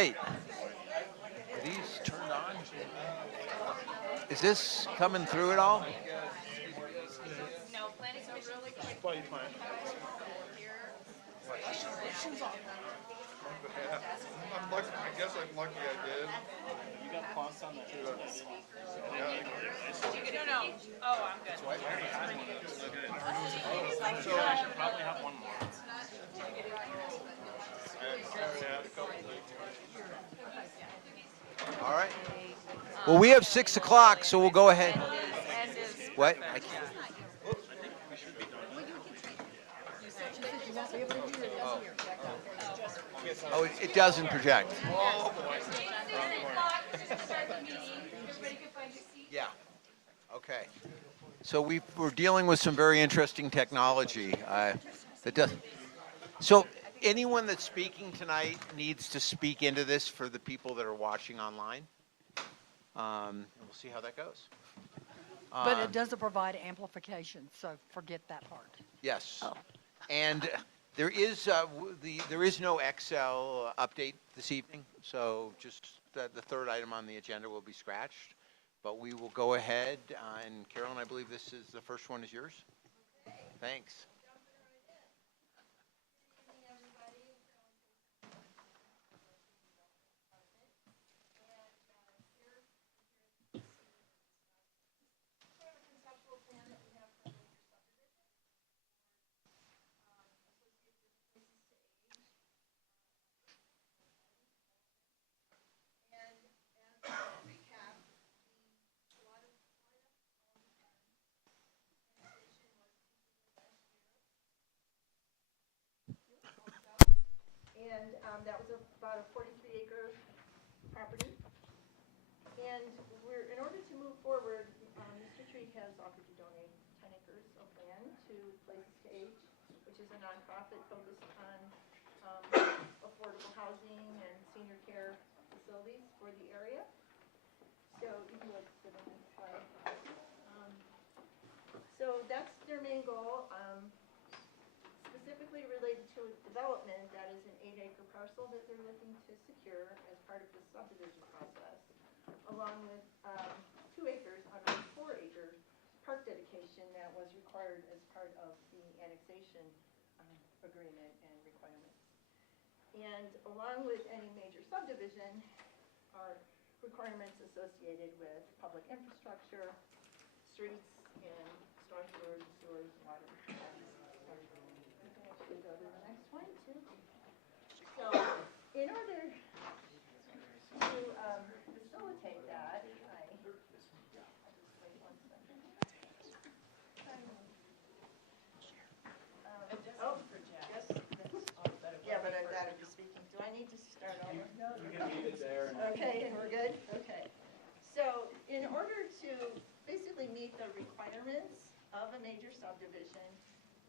right. Are these turned on? Is this coming through at all? I guess I'm lucky I did. You got fonts on the No. Oh, I'm good. So I should probably have one more. All right. Well, we have 6 o'clock, so we'll go ahead. What? I can't. Oh, it doesn't project. Yeah. Okay. So we're dealing with some very interesting technology that does. So anyone that's speaking tonight needs to speak into this for the people that are watching online. And we'll see how that goes. But it doesn't provide amplification, so forget that part. Yes. Oh. And there is no Excel update this evening, so just the third item on the agenda will be scratched. But we will go ahead, and Carolyn, I believe this is the first one is yours. Thanks. And that was about a 43-acre property. And in order to move forward, Mr. Tree has offered to donate 10 acres of land to Places to Age, which is a nonprofit focused on affordable housing and senior care facilities for the area. So you can look at the next slide. So that's their main goal. Specifically related to development, that is an 8-acre parcel that they're looking to secure as part of the subdivision process, along with 2 acres under a 4-acre park dedication that was required as part of the annexation agreement and requirements. And along with any major subdivision are requirements associated with public infrastructure, streets, and storm sewers, water. We go to the next one too. So, in order to facilitate that, yeah, but I've got to be speaking. Do I need to start over? You can leave it there. Okay, and we're good? Okay. So, in order to basically meet the requirements of a major subdivision,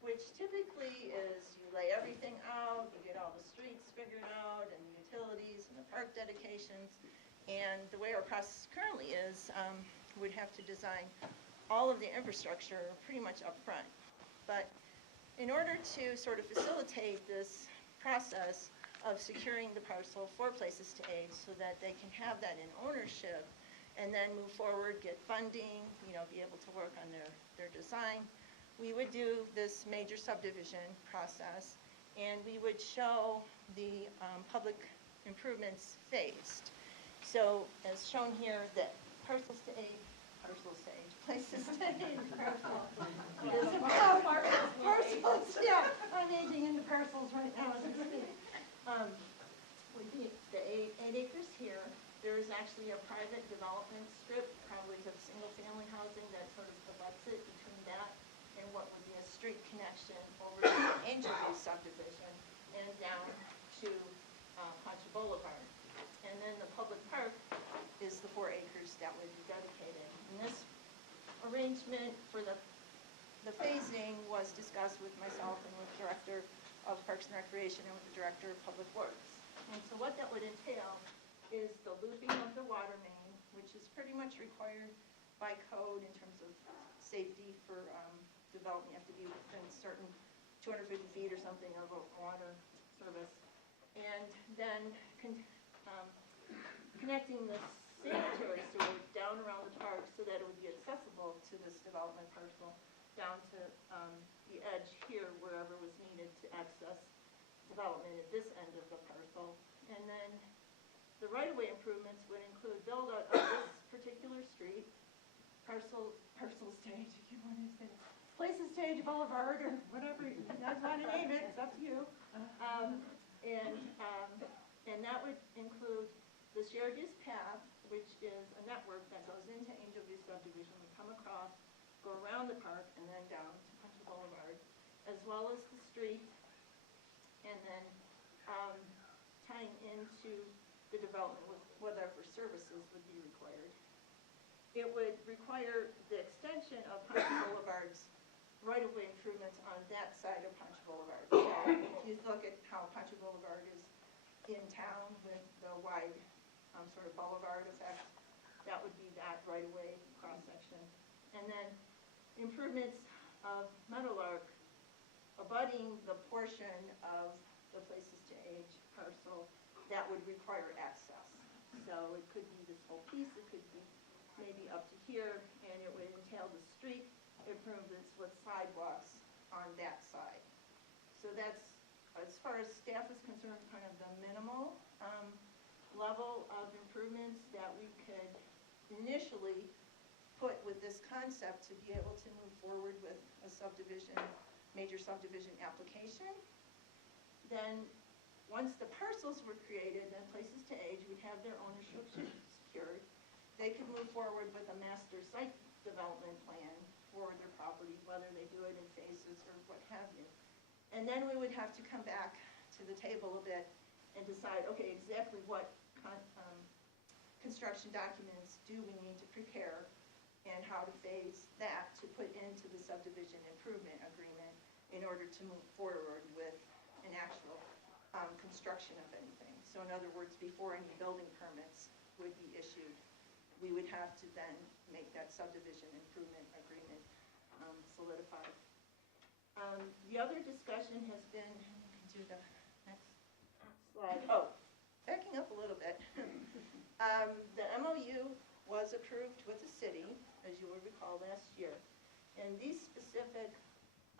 which typically is you lay everything out, you get all the streets figured out, and the utilities, and the park dedications, and the way our process currently is, we'd have to design all of the infrastructure pretty much up front. But in order to sort of facilitate this process of securing the parcel for Places to Age so that they can have that in ownership and then move forward, get funding, be able to work on their design, we would do this major subdivision process, and we would show the public improvements phased. So as shown here, that Places to Age, Places to Age, parcels, yeah, I'm aging into parcels right now as we speak. The 8 acres here, there is actually a private development strip, probably of single-family housing that sort of abuts it between that and what would be a street connection over to the Angel View subdivision and down to Poncha Boulevard. And then the public park is the 4 acres that would be dedicated. And this arrangement for the phasing was discussed with myself and with the Director of Parks and Recreation and with the Director of Public Works. And so what that would entail is the looping of the water main, which is pretty much required by code in terms of safety for development. You have to be within certain 250 feet or something of a water service. And then connecting the sanitary sewer down around the park so that it would be accessible to this development parcel down to the edge here, wherever was needed to access development at this end of the parcel. And then the right-of-way improvements would include build-out of this particular street, parcel stage, if you want to say it. Places Stage Boulevard, or whatever you guys want to name it, it's up to you. And that would include the shared use path, which is a network that goes into Angel View Subdivision, we come across, go around the park, and then down to Punch Boulevard, as well as the street, and then tying into the development with whatever services would be required. It would require the extension of Punch Boulevard's right-of-way improvements on that side of Punch Boulevard. So if you look at how Punch Boulevard is in town with the wide sort of boulevard effect, that would be that right-of-way cross-section. And then improvements of Meadowlark abutting the portion of the Places to Age parcel that would require access. So it could be this whole piece, it could be maybe up to here, and it would entail the street improvements with sidewalks on that side. So that's, as far as staff is concerned, kind of the minimal level of improvements that we could initially put with this concept to be able to move forward with a subdivision, major subdivision application. Then, once the parcels were created, then Places to Age would have their ownership secured. They could move forward with a master site development plan for their property, whether they do it in phases or what have you. And then we would have to come back to the table a bit and decide, okay, exactly what construction documents do we need to prepare and how to phase that to put into the subdivision improvement agreement in order to move forward with an actual construction of anything. So in other words, before any building permits would be issued, we would have to then make that subdivision improvement agreement solidified. The other discussion has been, you can do the next slide. Oh, backing up a little bit. The MOU was approved with the city, as you will recall, last year. And these specific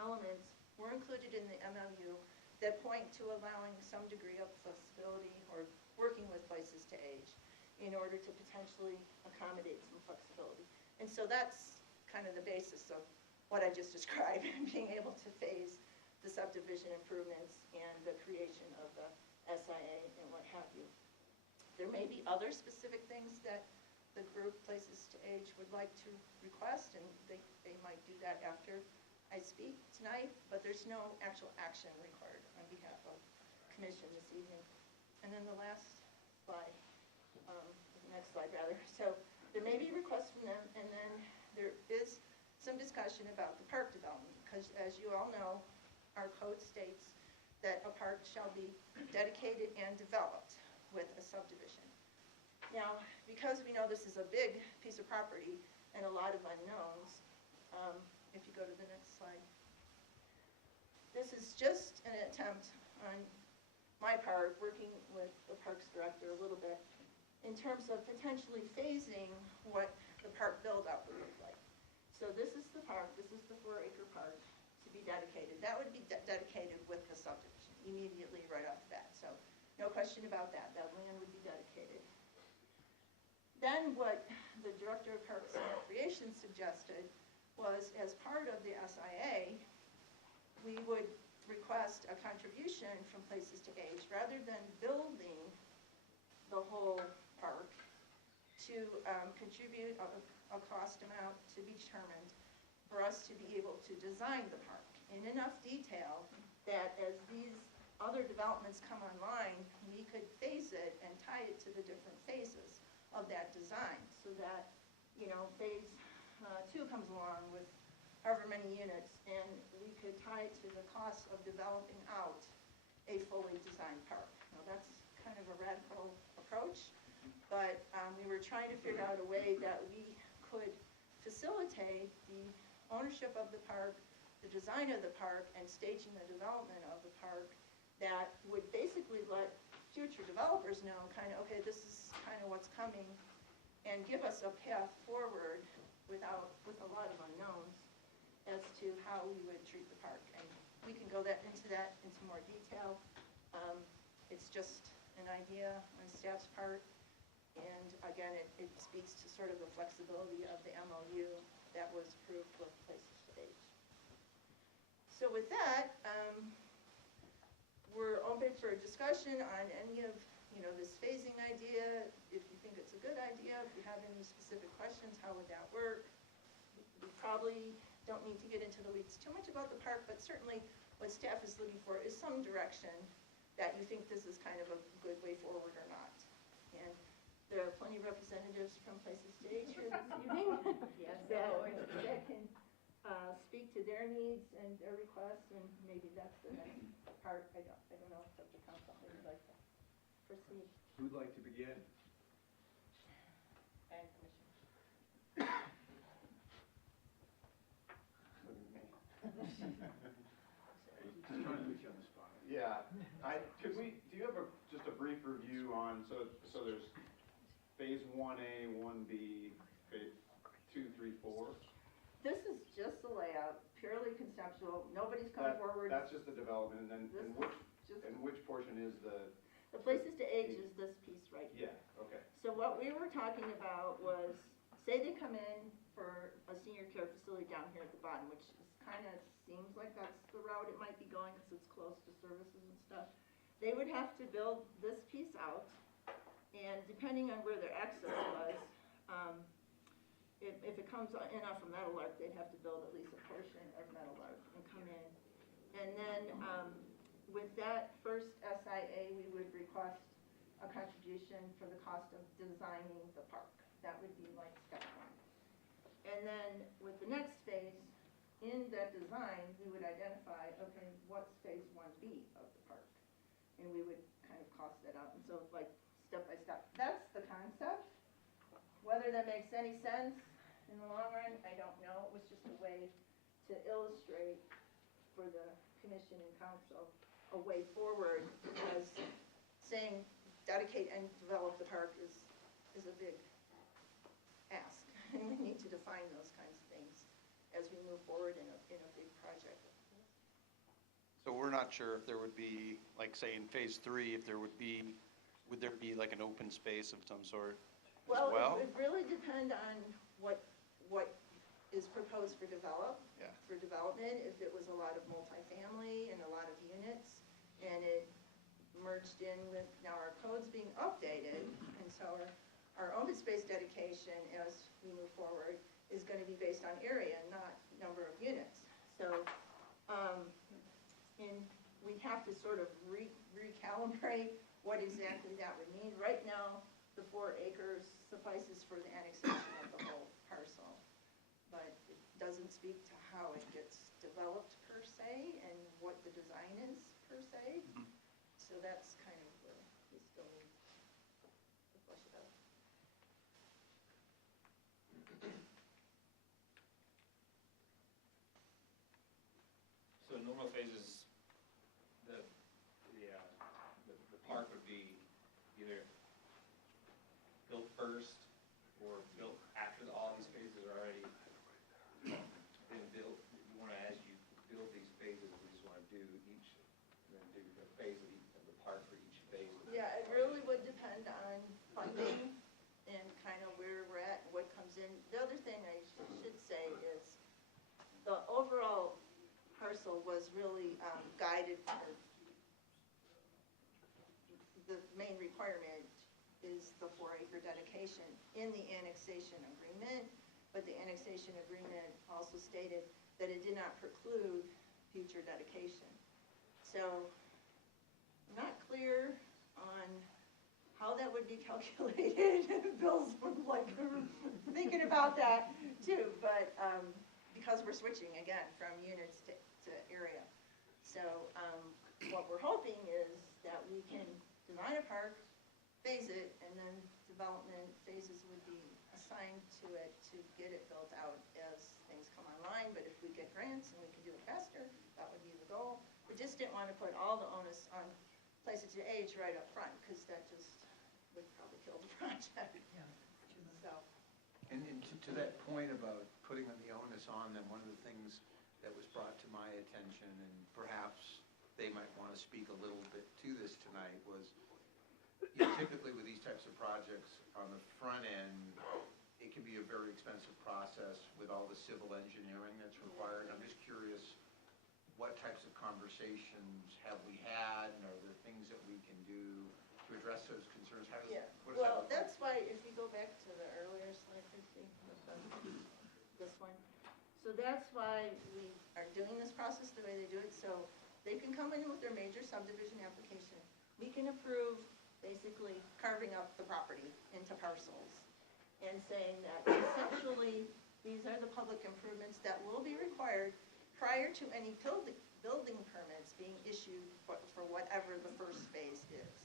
elements were included in the MOU that point to allowing some degree of flexibility or working with Places to Age in order to potentially accommodate some flexibility. And so that's kind of the basis of what I just described, being able to phase the subdivision improvements and the creation of the SIA and what have you. There may be other specific things that the group Places to Age would like to request, and they might do that after I speak tonight, but there's no actual action required on behalf of commission this evening. And then the last slide, the next slide rather. So there may be requests from them, and then there is some discussion about the park development, because as you all know, our code states that a park shall be dedicated and developed with a subdivision. Now, because we know this is a big piece of property and a lot of unknowns, if you go to the next slide, this is just an attempt on my part, working with the Parks Director a little bit, in terms of potentially phasing what the park build-out would look like. So this is the park, this is the 4-acre park to be dedicated. That would be dedicated with the subdivision immediately right off the bat. So no question about that. That land would be dedicated. Then what the Director of Parks and Recreation suggested was, as part of the SIA, we would request a contribution from Places to Age rather than building the whole park to contribute a cost amount to be determined for us to be able to design the park in enough detail that as these other developments come online, we could phase it and tie it to the different phases of that design so that, you know, phase 2 comes along with however many units, and we could tie it to the cost of developing out a fully designed park. Now that's kind of a radical approach, but we were trying to figure out a way that we could facilitate the ownership of the park, the design of the park, and staging the development of the park that would basically let future developers know kind of, okay, this is kind of what's coming, and give us a path forward with a lot of unknowns as to how we would treat the park. And we can go into more detail. It's just an idea on staff's part. And again, it speaks to sort of the flexibility of the MOU that was approved with Places to Age. So with that, we're open for discussion on any of, this phasing idea. If you think it's a good idea, if you have any specific questions, how would that work? We probably don't need to get into the weeds too much about the park, but certainly what staff is looking for is some direction that you think this is kind of a good way forward or not. And there are plenty of representatives from Places to Age here this evening that can speak to their needs and their requests, and maybe that's the next part. I don't know if the council would like to proceed. Who'd like to begin? And Commissioner. Just trying to put you on the spot. Yeah, do you have just a brief review on, so there's phase 1A, 1B, phase 2, 3, 4? This is just the layout, purely conceptual. Nobody's come forward. That's just the development, and then, This and is which portion is the, The Places to Age is this piece right here. yeah, okay. So what we were talking about was, say they come in for a senior care facility down here at the bottom, which is kind of seems like that's the route it might be going because it's close to services and stuff. They would have to build this piece out, and depending on where their access was, if it comes in off of Meadowlark, they'd have to build at least a portion of Meadowlark and come in. And then with that first SIA, we would request a contribution for the cost of designing the park. That would be like step one. And then with the next phase, in that design, we would identify, okay, what's phase 1B of the park? And we would kind of cost that out. And so like step by step, that's the concept. Whether that makes any sense in the long run, I don't know. It was just a way to illustrate for the commission and council a way forward, because saying dedicate and develop the park is a big ask. And we need to define those kinds of things as we move forward in a big project. So we're not sure if there would be, like, say in phase 3, would there be like an open space of some sort as well? Well, it would really depend on what is proposed for development. If it was a lot of multifamily and a lot of units, and it merged in with, now our code's being updated, and so our open space dedication as we move forward is going to be based on area, not number of units. So, and we have to sort of recalibrate what exactly that would mean. Right now, the 4 acres suffices for the annexation of the whole parcel, but it doesn't speak to how it gets developed per se and what the design is per se. So that's kind of where we still need to flesh it out. So in normal phases, the park would be either built first or built after all these phases are already been built. You want to, as you build these phases, we just want to do each, and then do a phase of the park for each phase. Yeah, it really would depend on funding and kind of where we're at and what comes in. The other thing I should say is the overall parcel was really guided for, the main requirement is the 4-acre dedication in the annexation agreement, but the annexation agreement also stated that it did not preclude future dedication. So I'm not clear on how that would be calculated. Bill's like thinking about that too, but because we're switching again from units to area. So what we're hoping is that we can design a park, phase it, and then development phases would be assigned to it to get it built out as things come online. But if we get grants and we can do it faster, that would be the goal. We just didn't want to put all the onus on place it to age right up front, because that just would probably kill the project. So, And to that point about putting the onus on them, one of the things that was brought to my attention, and perhaps they might want to speak a little bit to this tonight, was typically with these types of projects on the front end, it can be a very expensive process with all the civil engineering that's required. I'm just curious, what types of conversations have we had, and are there things that we can do to address those concerns? How does, yeah, what does that well, look like? that's why, if you go back to the earlier slide, Christie, this one. So that's why we are doing this process the way they do it, so they can come in with their major subdivision application. We can approve basically carving up the property into parcels and saying that conceptually, these are the public improvements that will be required prior to any building permits being issued for whatever the first phase is.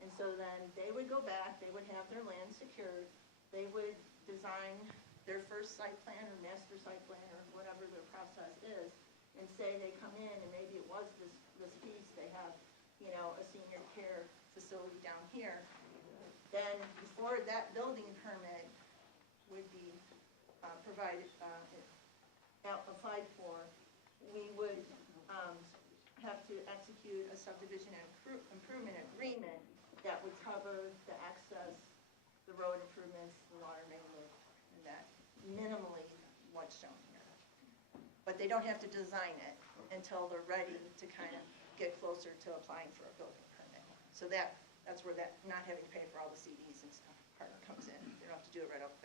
And so then they would go back, they would have their land secured, they would design their first site plan or master site plan or whatever their process is, and say they come in and maybe it was this piece, they have, you know, a senior care facility down here. Then before that building permit would be provided, applied for, we would have to execute a subdivision improvement agreement that would cover the access, the road improvements, the water main loop, and that minimally what's shown here. But they don't have to design it until they're ready to kind of get closer to applying for a building permit. So that's where that not having to pay for all the CDs and stuff part comes in. They don't have to do it right off the bat.